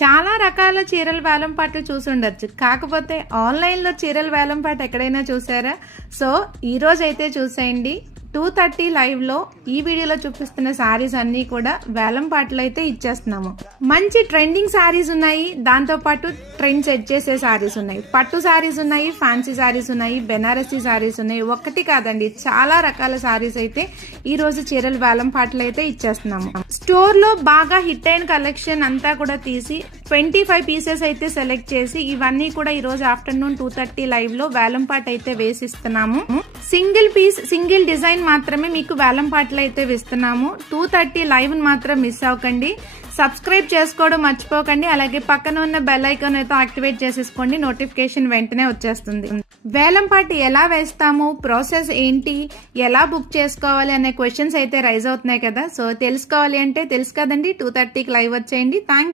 చాలా రకాల చీరల వేలంపాట్లు చూసుండొచ్చు. కాకపోతే ఆన్లైన్లో చీరల వేలంపాట ఎక్కడైనా చూసారా? సో ఈ రోజు అయితే చూసేయండి. 2:30 లైవ్ లో ఈ వీడియోలో చూపిస్తున్న సారీస్ అన్ని కూడా వేలంపాటలో అయితే ఇచ్చేస్తున్నాము. మంచి ట్రెండింగ్ సారీస్ ఉన్నాయి, దాంతో పాటు ట్రెండ్ సెట్ చేసే సారీస్ ఉన్నాయి, పట్టు సారీస్ ఉన్నాయి, ఫ్యాన్సీ సారీస్ ఉన్నాయి, బెనారసీ సారీస్ ఉన్నాయి. ఒక్కటి కాదండి, చాలా రకాల సారీస్ అయితే ఈ రోజు చీరల వేలంపాటలో అయితే ఇచ్చేస్తున్నాము. స్టోర్ లో బాగా హిట్ అయిన కలెక్షన్ అంతా కూడా తీసి 25 పీసెస్ అయితే సెలెక్ట్ చేసి ఇవన్నీ కూడా ఈ రోజు ఆఫ్టర్నూన్ 2:30 లైవ్ లో వేలంపాట అయితే వేసిస్తున్నాము. సింగిల్ పీస్ సింగిల్ డిజైన్ మాత్రమే మీకు వేలంపాటలో అయితే వేస్తున్నాము. 2:30 లైవ్ మాత్రం మిస్ అవ్వకండి. సబ్స్క్రైబ్ చేసుకోవడం మర్చిపోకండి. అలాగే పక్కన ఉన్న బెల్ ఐకాన్ అయితే యాక్టివేట్ చేసేసుకోండి, నోటిఫికేషన్ వెంటనే వచ్చేస్తుంది. వేలంపాట ఎలా వేస్తాము, ప్రాసెస్ ఏంటి, ఎలా బుక్ చేసుకోవాలి అనే క్వశ్చన్స్ అయితే రైజ్ అవుతున్నాయి కదా. సో తెలుసుకోవాలి అంటే తెలుసు కదండి, 2:30కి లైవ్ వచ్చేయండి. థ్యాంక్